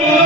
Yeah.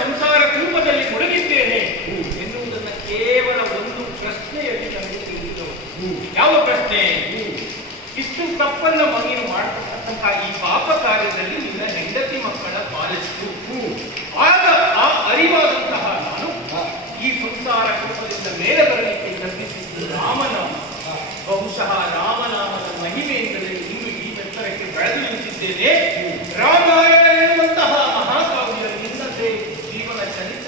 ಸಂಸಾರ ಕೂಪದಲ್ಲಿ ಮುಳುಗಿದ್ದೇನೆ ಎನ್ನುವುದನ್ನು ಕೇವಲ ಒಂದು ಪ್ರಶ್ನೆಯಲ್ಲಿ ನನಗೆ ಯಾವ ಪ್ರಶ್ನೆ? ಇಷ್ಟು ತಪ್ಪನ್ನು ಮಗೀನು ಮಾಡತಕ್ಕಂತಹ ಈ ಪಾಪ ಕಾರ್ಯದಲ್ಲಿ ನಿನ್ನ ಹೆಂಡತಿ ಮಕ್ಕಳ ಪಾಲಿಸಿತು. ಆಗ ಆ ಅರಿವಾದಂತಹ ನಾನು ಈ ಸಂಸಾರ ಕೂಪದಿಂದ ಮೇಲೆ ಬರಲಿಕ್ಕೆ ಕಲ್ಪಿಸಿದ್ದು ರಾಮನಾಮ ಬಹುಶಃ ರಾಮನಾಮದ ಮಹಿಮೆಯಿಂದಲೇ ನೀವು ಈ ಎತ್ತರಕ್ಕೆ ಬೆಳೆದು ನಿಂತಿದ್ದೇನೆ. ರಾಮಾಯಣ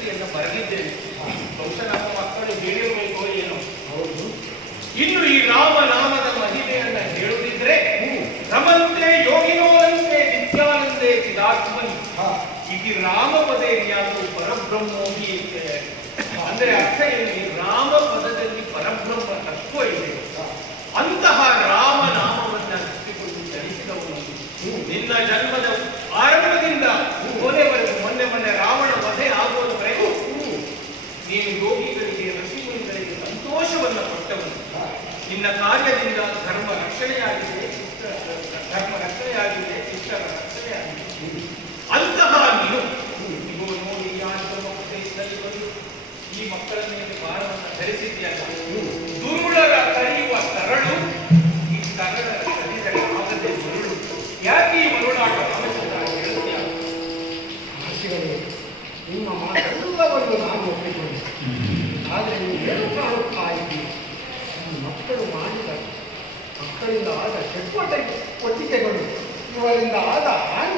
ಪ್ರಶಸ್ತಿಯನ್ನು ಬರೆದಿದ್ದೇನೆ. ಬಹುಶಃ ನಮ್ಮ ಮಕ್ಕಳು ಹೇಳಿರಬೇಕು ಏನು. ಹೌದು. ಇನ್ನು ಈ ರಾಮನಾಮದ ಮಹಿಮೆಯನ್ನ ಹೇಳುವುದಿದ್ರೆ ರಮಂತೆ ಯೋಗಿನೋರಂತೆ ನಿತ್ಯಾನಂದೇ ಚಿದಾತ್ಮನಿ ಇದು ರಾಮ ಪದೇರಿಯಾದ ಪರಬ್ರಹ್ಮೋಗಿ ಅಂದ್ರೆ ಅರ್ಥ ಏನು? ರಾಮ ಪದದಲ್ಲಿ ಪರಬ್ರಹ್ಮ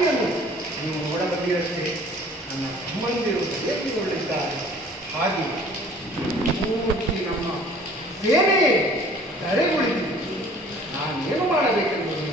ಹಾಗೆಯನ್ನು ನೀವು ಒಳಬಗೆಯಷ್ಟೇ ನನ್ನ ಸಂಬಂಧಿಯರು ಪ್ರಯತ್ನಗೊಳ್ಳಿದ್ದಾರೆ ಹಾಗೆ ಮೂರ್ತಿ ನಮ್ಮ ಸೇನೆ ಧರೆಗೊಳಿಸಿದೆ ನಾನೇನು ಮಾಡಬೇಕೆಂಬುದು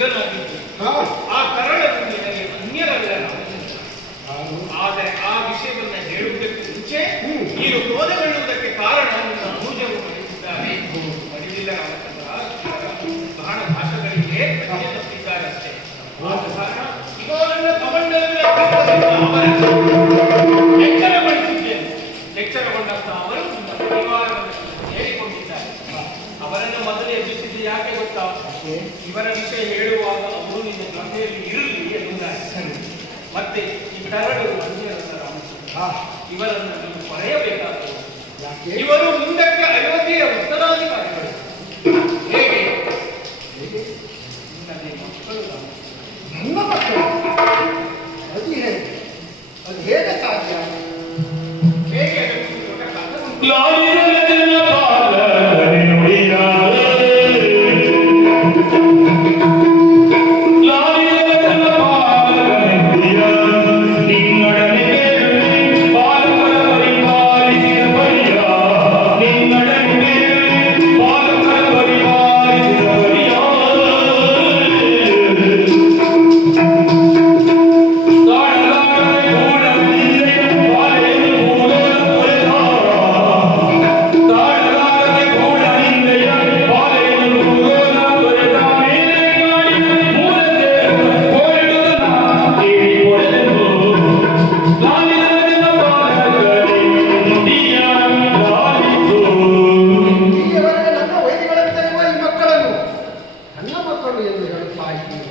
ಸಿದ್ಧನಾಗಿದ್ದು ಆ ಕರಡದೊಂದಿಗೆ ಅನ್ಯರಲ್ಲ ನಾವು. ಆದರೆ ಆ ವಿಷಯವನ್ನು ಹೇಳುವುದಕ್ಕೆ ಮುಂಚೆ ನೀನು ಕ್ರೋಧಗೊಳ್ಳುವುದಕ್ಕೆ ಕಾರಣವನ್ನು ಅನುಜವು ಪಡಿಸಿದ್ದಾನೆ ಪಡೆದಿಲ್ಲ ಬಹಳ ಭಾಷೆಗಳಿಗೆ ಅಷ್ಟೇ ಆದ ಕಾರಣ ಇವರೆಲ್ಲ ಕಮಂಡಲ ಪ್ರಾರ್ಥನೆಯನ್ನು ಹೇಳ್ತಾ ಇದ್ದೀವಿ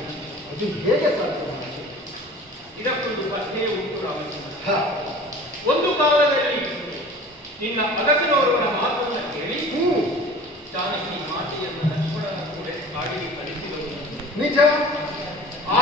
ಅದು ಹೇಗೆ ಸಾಧ್ಯವಾಯಿತು ಇದಕ್ಕೊಂದು ಪ್ರಶ್ನೆ ಉಂಟು ಒಂದು ಕಾಲದಲ್ಲಿ ನಿನ್ನ ಅಗಸರವರವರ ಮಾತನ್ನು ಕೇಳಿ ಜಾನಕಿ ಮಾತೆಯನ್ನು ಲಕ್ಷ್ಮಣನ ಕೂಡ ಕಾಡಿ ಕಲಿಸಿದರು ನಿಜ. ಆ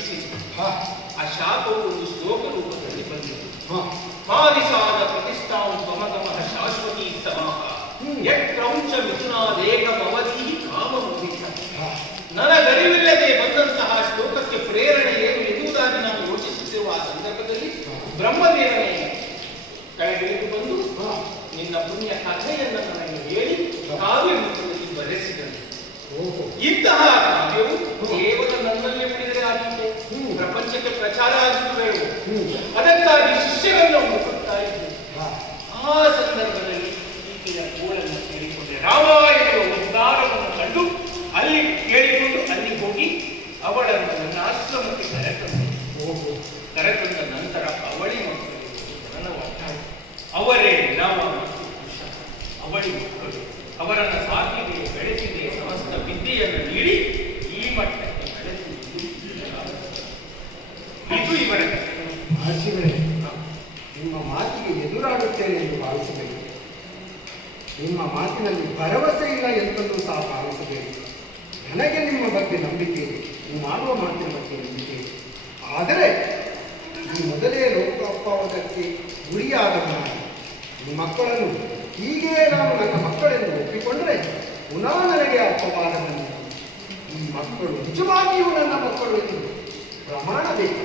ಶಪಿಸಿತು ಹಾ ಆ ಶಾಪವು ಒಂದು ಶ್ಲೋಕ ರೂಪದಲ್ಲಿ ಬಂದಿತು ಹಾ ಮಾನಿಸಾದ ಪ್ರತಿಷ್ಠಾಂ ತ್ವಮಗಮಃ ಶಾಶ್ವತೀ ಸಮಾಹ ಹ್ಮ್. ಯತ್ಕ್ರೌಂಚ ಮಿಥುನಾದೇಕ ಭವತಿ ಲೋಕೋಪವಾದಕ್ಕೆ ಗುರಿಯಾದ ಮಕ್ಕಳನ್ನು ಹೀಗೆ ನಾನು ನನ್ನ ಮಕ್ಕಳೆಂದು ಒಪ್ಪಿಕೊಂಡರೆ ಪುನಃ ನನಗೆ ಬಂದಿದೆ ಈ ಮಕ್ಕಳು ನಿಜವಾಗಿಯೂ ನನ್ನ ಮಕ್ಕಳು ಎಂದು ಪ್ರಮಾಣ ಬೇಕು.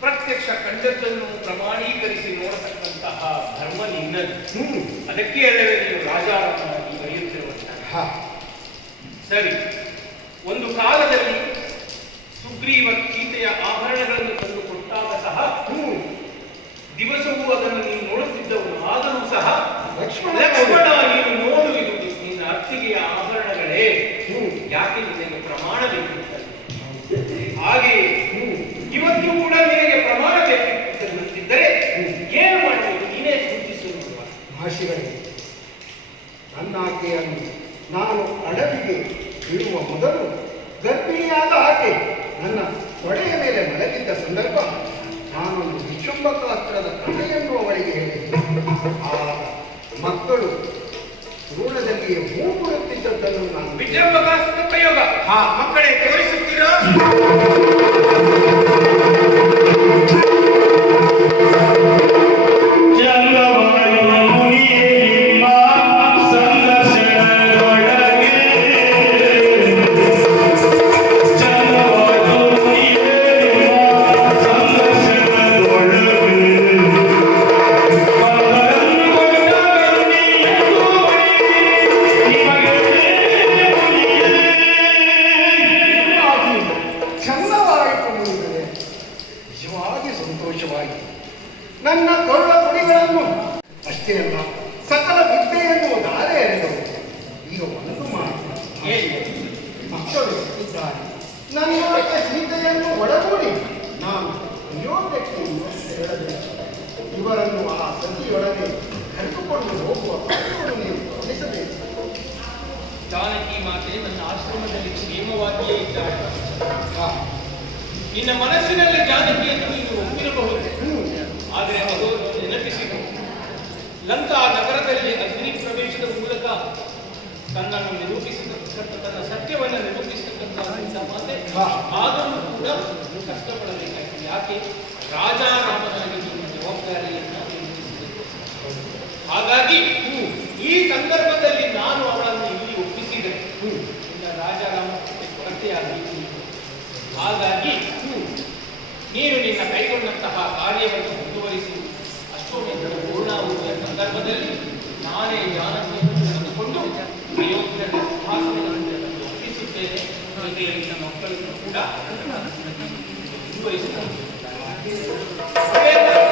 ಪ್ರತ್ಯಕ್ಷ ಕಂಡದ್ದನ್ನು ಪ್ರಮಾಣೀಕರಿಸಿ ನೋಡತಕ್ಕಂತಹ ಧರ್ಮ ನಿನ್ನದು. ಅದಕ್ಕೆ ಅಲ್ಲವೇ ನೀವು ರಾಜಾರಾಮನಾಗಿ ಬರೆಯುತ್ತಿರುವಂತಹ ಸರಿ. ಒಂದು ಕಾಲದಲ್ಲಿ ಸುಗ್ರೀವ ಗೀತೆಯ ಆಭರಣಗಳನ್ನು ತಂದು ಕೊಟ್ಟಾಗ ಸಹ ದಿವಸವೂ ಅದನ್ನು ನೀವು ನೋಡುತ್ತಿದ್ದವನು. ಆದರೂ ಸಹ ಲಕ್ಷ್ಮಣ ಲಕ್ಷ್ಮಣ ನೀನು ನೋಡು ಇದು ನಿನ್ನ ಅತ್ತಿಗೆಯ ಆಭರಣಗಳೇ ಹ್ಮ್ ಯಾಕೆ ನಿನಗೆ ಪ್ರಮಾಣ ಬೇಕಿತ್ತು ಹಾಗೆ ಹ್ಮ್ ಇವತ್ತು ಕೂಡ ನಿನಗೆ ಪ್ರಮಾಣ ಬೇಕಿದ್ದರೆ ಏನು ಮಾಡಬೇಕು ನೀನೇ ಸೂಚಿಸು ನೋಡುವ. ಮಹರ್ಷಿಗಳೇ ನನ್ನ ಆಕೆಯನ್ನು ನಾನು ಅಡವಿಗೆ ಇರುವ ಮೊದಲು ಗರ್ಭಿಣಿಯಾದ ಆಕೆ ನನ್ನ ಒಡೆಯ ಮೇಲೆ ಮಲಗಿದ್ದ ಸಂದರ್ಭ ನಾನೊಂದು ವಿಚುಂಬಕಾಸ್ತ್ರದ ಕಥೆಯನ್ನು ಅವಳಿಗೆ ಆಗ ಮಕ್ಕಳು ಋಣದಲ್ಲಿಯೇ ಮೂಗುರುತ್ತಿದ್ದದ್ದನ್ನು ನಾನು ವಿಜೃಂಭಕಾಸ್ತ್ರ ಪ್ರಯೋಗ ಹಾ. ಮಕ್ಕಳೇ ತೋರಿಸುತ್ತೀರಾ ಸಂತೋಷವಾಯಿತು ನನ್ನ ಗೌರವ ಕುಡಿಗಳನ್ನು ಅಷ್ಟೇ ಅಲ್ಲ, ಸಕಲ ವಿದ್ಯೆಯನ್ನು ದಾರೆ ಎರೆದವು ಈಗ ಒಂದು ಮಾತು ಏನು? ಮಕ್ಕಳು ಇದ್ದಾರೆ ನನ್ನೊಳಗೆ ಸೀತೆಯನ್ನು ಒಳಗೂಡಿ ನಾನು ಅಯೋಧ್ಯಕ್ಕೆ ಹೇಳಬೇಕು ಇವರನ್ನು ಆ ಸತಿಯೊಳಗೆ ಕರೆದುಕೊಂಡು ಹೋಗುವ ಕಾರ್ಯವನ್ನು ನೀವು ಗಮನಿಸಬೇಕು ಜಾನಕಿ ಮಾತೆ ನನ್ನ ಆಶ್ರಮದಲ್ಲಿ ಕ್ಷೇಮವಾಗಿಯೇ ಇದ್ದಾರೆ. ನಿನ್ನ ಮನಸ್ಸಿನಲ್ಲಿ ಜಾನಕಿಯನ್ನು ನೀನು ಒಪ್ಪಿರಬಹುದು. ಆದರೆ ಅದು ನೆನಪಿಸಿತು ಲಂಕಾ ನಗರದಲ್ಲಿ ಅಗ್ನಿ ಪ್ರವೇಶದ ಮೂಲಕ ತನ್ನನ್ನು ನಿರೂಪಿಸತಕ್ಕಂಥ ತನ್ನ ಸತ್ಯವನ್ನು ನಿರೂಪಿಸತಕ್ಕಂಥ ಮಾತೆ ಆದರೂ ಕೂಡ ಕಷ್ಟಪಡಬೇಕಾಗಿದೆ ಯಾಕೆ? ರಾಜಾರಾಮನಿಗೆ ನಿಮ್ಮ ಜವಾಬ್ದಾರಿಯನ್ನು ಹಾಗಾಗಿ ಈ ಸಂದರ್ಭದಲ್ಲಿ ನಾನು ಅವಳನ್ನು ಇಲ್ಲಿ ಒಪ್ಪಿಸಿದೆ. ನಿನ್ನ ರಾಜಾರಾಮಕ್ಕೆ ಕೊರತೆಯಾಗಿ ಹಾಗಾಗಿ ನೀನು ನಿನ್ನ ಕೈಗೊಂಡಂತಹ ಕಾರ್ಯವನ್ನು ಮುಂದುವರಿಸಿ ಅಷ್ಟೊಂದು ಪೂರ್ಣಾಹುತಿಯ ಸಂದರ್ಭದಲ್ಲಿ ನಾನೇ ಜಾನಕಿಯನ್ನು ತೆಗೆದುಕೊಂಡು ಜೊತೆಗೆ ನನ್ನ ಮಕ್ಕಳನ್ನು ಕೂಡ ಮುಂದುವರಿಸುತ್ತೇನೆ